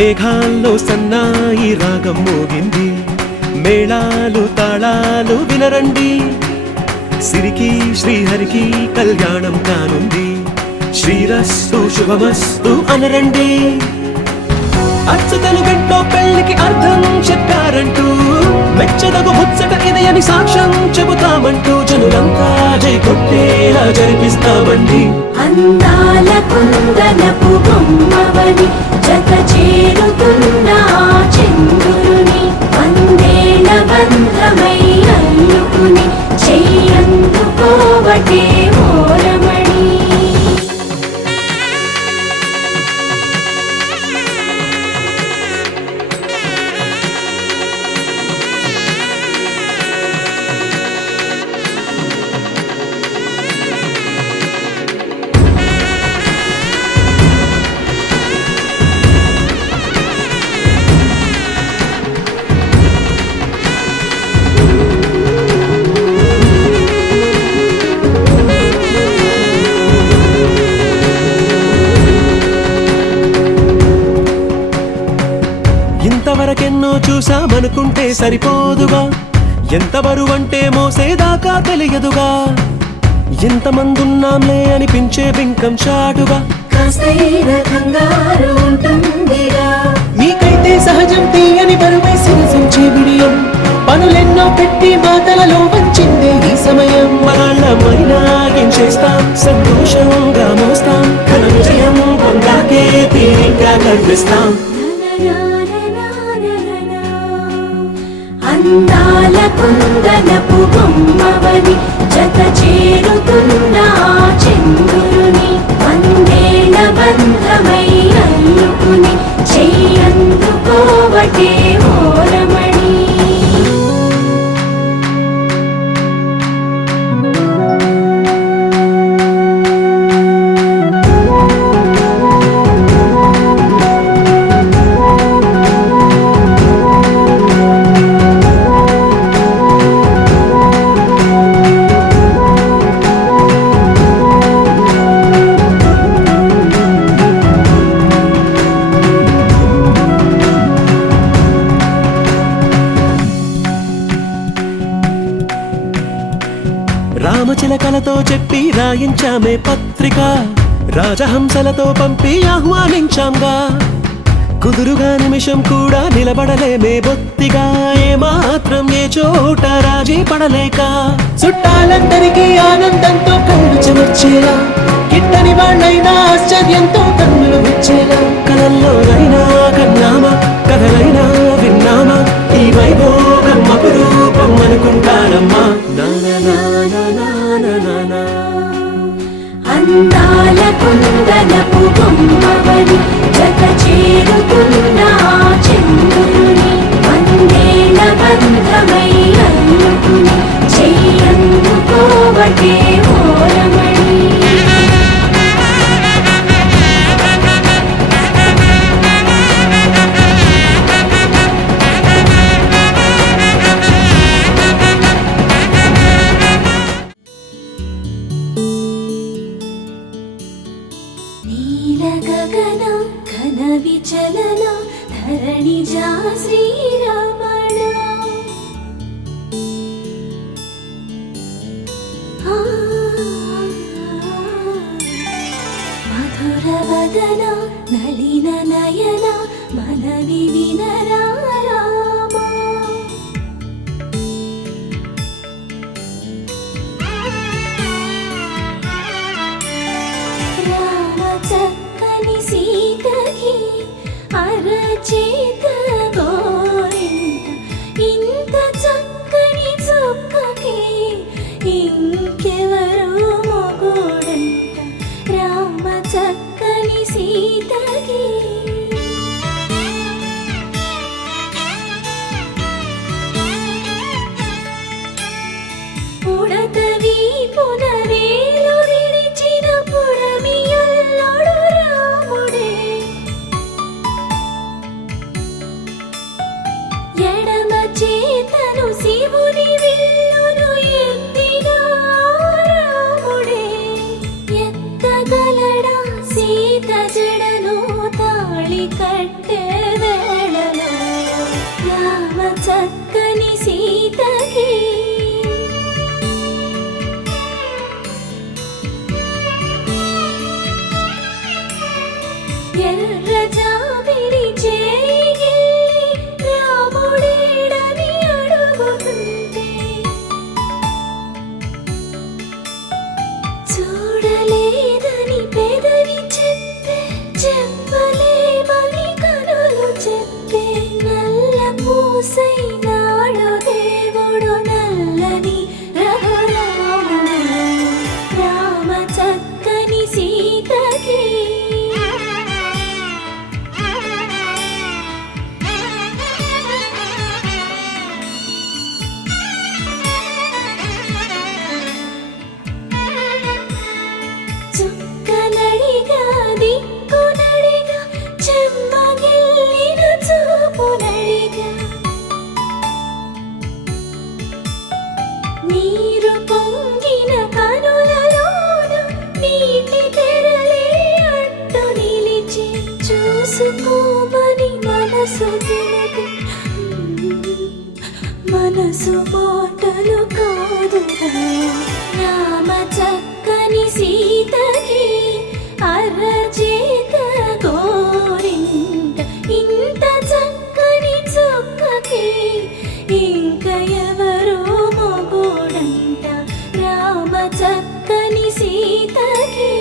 మేఘాల్లో సన్నాయి రాగం మోగింది, మేళాలు తాళాలు వినరండి. సిరికి శ్రీహరికి కళ్యాణం కానుంది, శ్రీరస్తు శుభమస్తు అనరండి. అచ్చతలు గంటో పెళ్లికి అర్థం చెప్పారంటూ, మెచ్చదగు ముచ్చట ఇది అని సాక్ష్యం చెబుతామంటూ, జనులంతా జై కొట్టేలా జరిపిస్తామండి. అందాల కుందనపు బొమ్మవని జత చేరుతున్న చంద్రుని, వందేల బంధమై అల్లుకుని చెయ్యందుకోవటే ఓరమణి. ఇంతవరకెన్నో చూసామనుకుంటే సరిపోదుగా, ఎంత బరువంటే మోసేదాకా తెలియదుగా. ఎంతమందున్నాంలే అనిపించే బింకం చాటుగా, మీకైతే సహజం తీయని బరువై సిరసించే విడియం. పనులెన్నో పెట్టి మాటలలో వంచిందే ఈ సమయం. మనాళ్ళమైనా ఏం చేస్తాం, సంతోషంగా మోస్తాం, ఘన విజయం పొందాకే తీరిగ్గా కనిపిస్తాం. అందాల కుందనపు బొమ్మవని జత చేరుతున్న చంద్రుని, వందేల బంధమై అల్లుకుని చెయ్యందుకోవటే ఓరమణి. రామచిలకలతో చెప్పి రాయించామే పత్రిక, రాజహంసలతో పంపి ఆహ్వానించాంగా. కుదురుగా నిమిషం కూడా నిలబడలేమే బొత్తిగా, ఏమాత్రం ఏ చోట రాజీ పడలేక. చుట్టాలందరికీ ఆనందంతో కళ్ళు చెమర్చేలా, గిట్టని వాళ్ళైనా ఆశ్చర్యంతో కన్నులు విచ్చేలా. కలల్లోనైనా కన్నామా, కథలైనా విన్నామా, ఈ వైభోగం అపురూపం అనుకుంటానమ్మా. అందాల కుందనపు బొమ్మవని జత చేరుతున్న చంద్రుని, వందేల బంధమై అల్లుకుని చెయ్యందుకోవటే ఓరమణి. గగన ఘన విచలన ధరణిజా శ్రీరమణ, మధుర వదన నళిన నయన మనవి వినరా రామా. చక్కని సీతకి అరచేత గోరింట, ఇంత చక్కని చుక్కకి ఇంకెవరో మొగుడంట. రామ చక్కని సీతకి పుడతవి పునవేలు విడిచిన పుడమియల్లుడు రాముడే, ఎడమ చేతను శివుని విల్లును ఎత్తిన రాముడే. ఎత్తగలడా సీత జడను తాళి కట్టె ఎర్ర జాబిలి చేయి రాముడేడని అడుగుతుంటే చూడలేదని పెదవి చెప్పే చెప్పలేమని కనులు చెప్పే నల్ల పూసైనాడు దేవుడు నల్లని రఘురాముడు రామ చక్కని సీతకి చుక్కనడిగా దిక్కునడిగా చెమ్మగిల్లిన చూపునడిగా నీరు పొంగిన కనులలోన నీటి తెరలే అడ్డు నిలిచి చూసుకోమని మనసు తెలిపి మనసు పాటలు కాదుగా రామ చక్కని సీతకి అరచేత గోరింట ఇంత చక్కని చుక్కకి ఇంక ఎవరో మొగోడంట రామ చక్కని సీతకి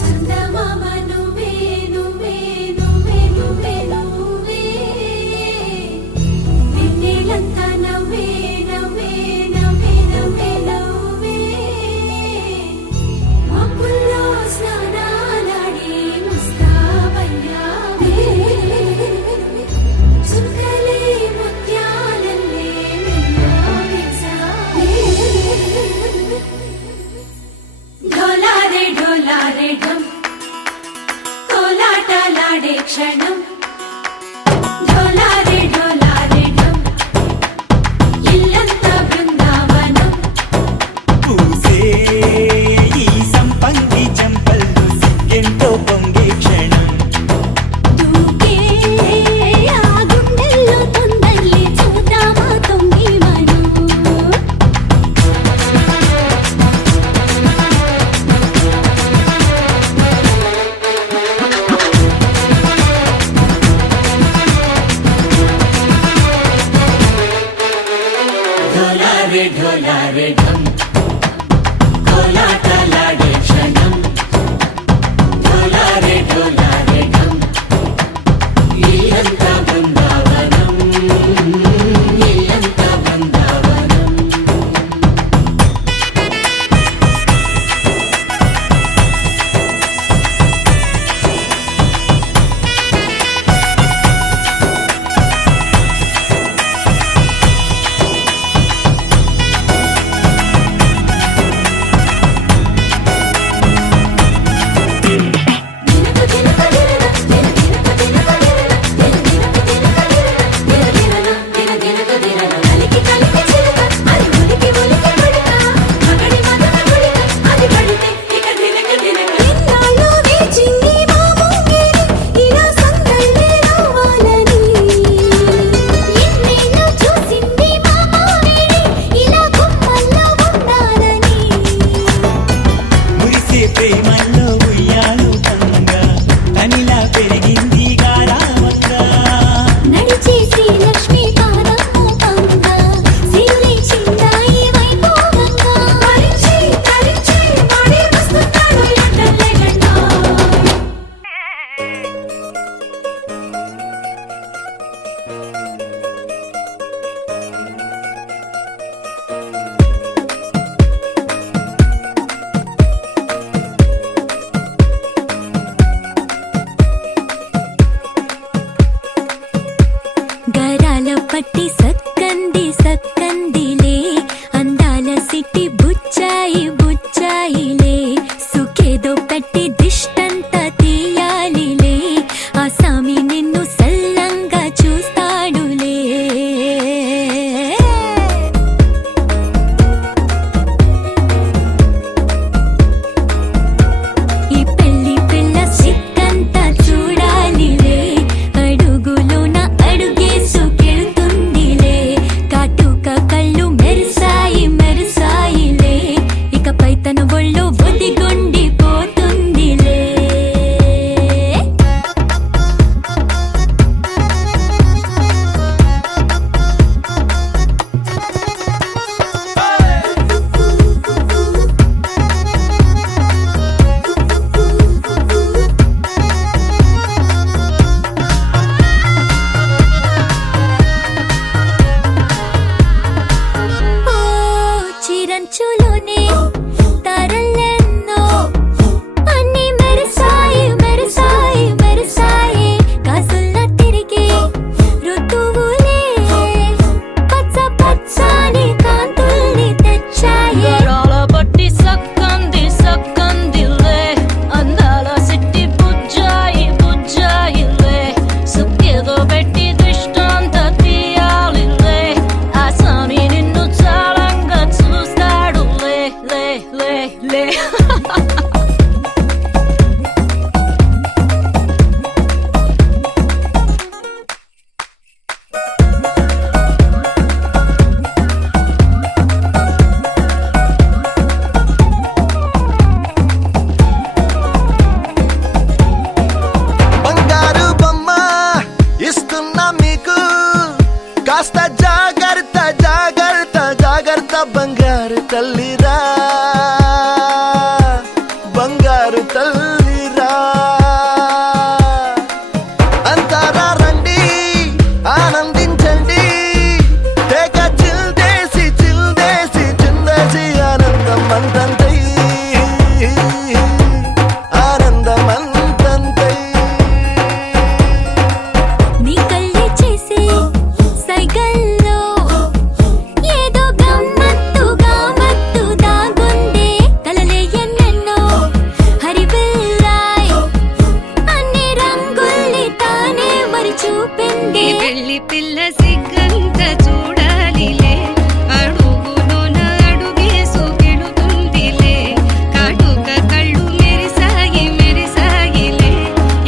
చందమామ నువ్వే నువ్వే నువ్వే నువ్వే నువ్వే వెన్నెలంతా నవ్వే నవ్వే నవ్వే నవ్వే నవ్వే మబ్బుల్లో స్నానాలాడి ముస్తాబయ్యావే చుక్కలే ముత్యాలల్లే మెల్లావేశావే ఢోలారే ఢోలారే ఢమ్ కోలాటలాడే క్షణం ఢోలారే ఢోలారే ఢమ్ ఇల్లంతా బృందావనం పూసే ఈ సంపంగి చెంపల్లో సిగ్గెంతో పొంగే క్షణం దూకే ఆ గుండెల్లో తొందల్లి చూద్దామా తొంగి మనం ఢోలారే ఢోలారే ఢమ్ కోలాటలాడే క్షణం ఢోలారే ఢోలారే ఢమ్ ఇల్లంతా బృందావనం ఇల్లంతా బృందావనం పట్టి సక్కంది సక్కందిలే అందాల సిట్టి బుచ్చాయి బుచ్చాయిలే సుఖేదో పెట్టి దిష్టంత తీయాలిలే ఆ సామి నిన్ను సల్లంగా చూస్తాడులే ఈ పెళ్లి పిల్ల సిక్కంతా చూడాలిలే అడుగులోన అడుగేసుకెళ్తుందిలే కాటుక కళ్ళు మెరిసాయి మెరిసాయిలే ఇకపై తన ఒళ్ళో ఒదిగొండిపోతుందిలే ఓ చిరంచులోనే తారలెన్నో అన్ని మెరిసాయి మెరిసాయి మెరిసాయి కాసుల్లా తిరిగి ఋతువులే పచ్చ పచ్చని కాంతుల్ని తెచ్చాయి గరాల పట్టి సక్కంది సక్కందిలే అందాల సిట్టి బుజ్జాయి బుజ్జాయిలే సుక్కేదో పెట్టి దిష్టంత తీయాలిలే ఆ సామి నిన్ను చాలంగా చూస్తాడు లే లే లే లే బంగారు బొమ్మ ఇస్తున్నా మీకు కాస్త జాగ్రత్త జాగ్రత్త జాగ్రత్త బంగారు తల్లిరా బంగారు తల్లిరా అంతారా రండి ఆనందించండి తెగ చిల్దేసి చిల్దేసి చిందేసి ఆనందం అంతంతై ఆనందం అంతంతై నీ కళ్ళే చేసే సైగల్లో ఏదో గమ్మత్తుగా మత్తు దాగుందే కలలే ఎన్నెన్నో హరివిల్లాయ్ అన్ని రంగుల్ని తానే మరి చూపింది పెళ్లి పిల్ల సిగ్గంత చూడాలిలే అడుగులోన అడుగేసుకెళుతుందిలే కాటుక కళ్ళు మెరిసాయి మెరిసాయిలే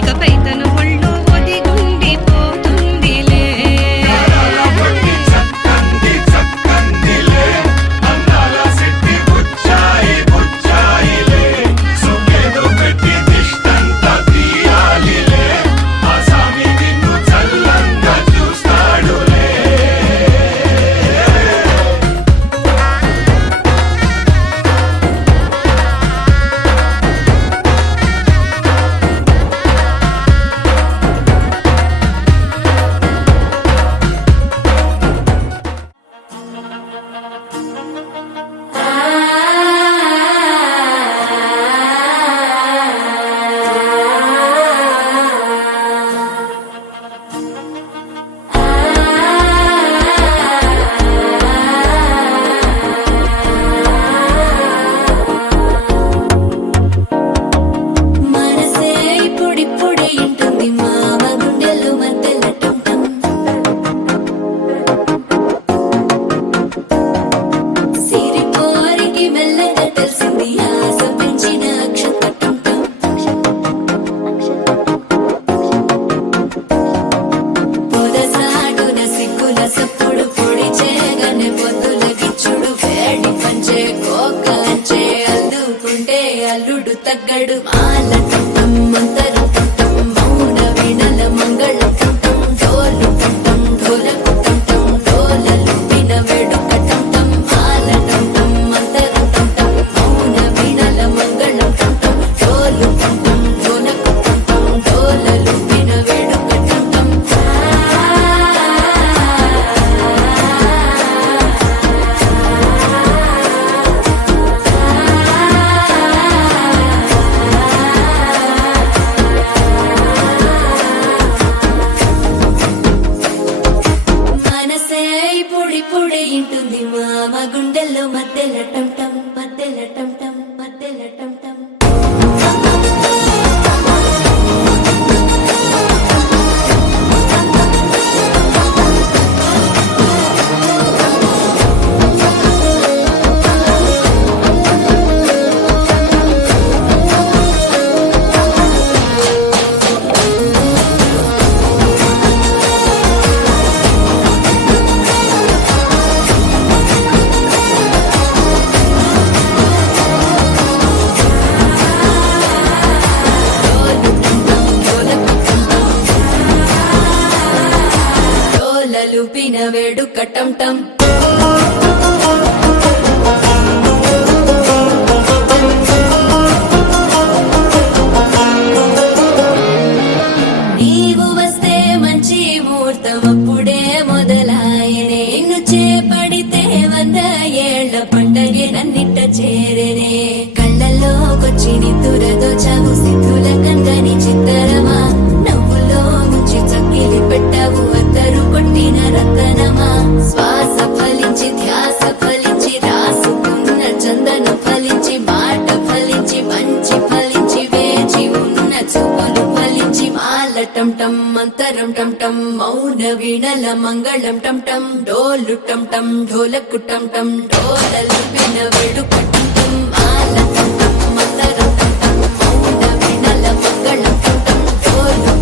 ఇకపై తన ఒళ్ళో ఒదిగుండిపోతుందిలే పట్టి చక్కంది చక్కందిలే అందాల సిట్టి బుచ్చాయి బుచ్చాయిలే సుఖేదో పెట్టి దిష్టంత తీయాలిలే ఆ సామి నిన్ను చల్లంగా చూస్తాడులే మనసే ఇప్పుడిప్పుడే ఇంటుంది మామ గుండెలు మధ్యలటుంటం సిరిపోరికి మెల్లగా తెలిసింది ఆశ పెంచిన అక్షతటుంటం పొదసాటున సిగ్గుల సప్పుడు పొడి చేయగానే పొద్దుల గిచ్చుడు వేడి పంచే కోకలంచే అల్లుకుంటే అల్లుడు తగ్గడు మాల టుంటం మంతరు టుంటం మౌన వీణల మంగళ టుంటం డోలు టుంటం డోలకు టుంటం డోలలు విన వేడుక టుంటం మాల టుంటం మంతరు టుంటం మౌన వీణల మంగళ టుంటం డోలు టుంటం డోలకు టుంటం డోలలు విన వేడుక టుంటం గుండెల్లో మధ్యల టమ్ టమ్ మధ్యల టమ్ టమ్ మధ్యల టమ్ టమ్ లూపిన వేడుక టమ్ టమ్ నీవు వస్తే మంచి ముహూర్తం అప్పుడే మొదలాయనే నిన్ను చేపడితే 100 ఏళ్ల పండగే నన్నిట్ట చేరేనే కళ్ళల్లోకొచ్చి నిద్దురదోచావు సిద్ధుల కందని చిత్తరమా నవ్వులో ముంచి చక్కిలి పెట్టావు అద్దరు కొట్టిన రతనమా శ్వాస ఫలించి ధ్యాస ఫలించి రాసుకున్న చందన ఫలించి మాట ఫలించి మంచి ఫలించి వేచి ఉన్న చూపులు ఫలించి మాల టమ్ టమ్ మంతరం టమ్ టమ్ మౌన వీణల మంగళం టమ్ టమ్ డోలు టమ్ టమ్ ఢోలకు టమ్ టమ్ డోలలు విన వేడుక టమ్ టమ్ మాల టమ్ టమ్ మంతరం టమ్ టమ్ మౌన వీణల మంగళం టమ్ టమ్ డోలు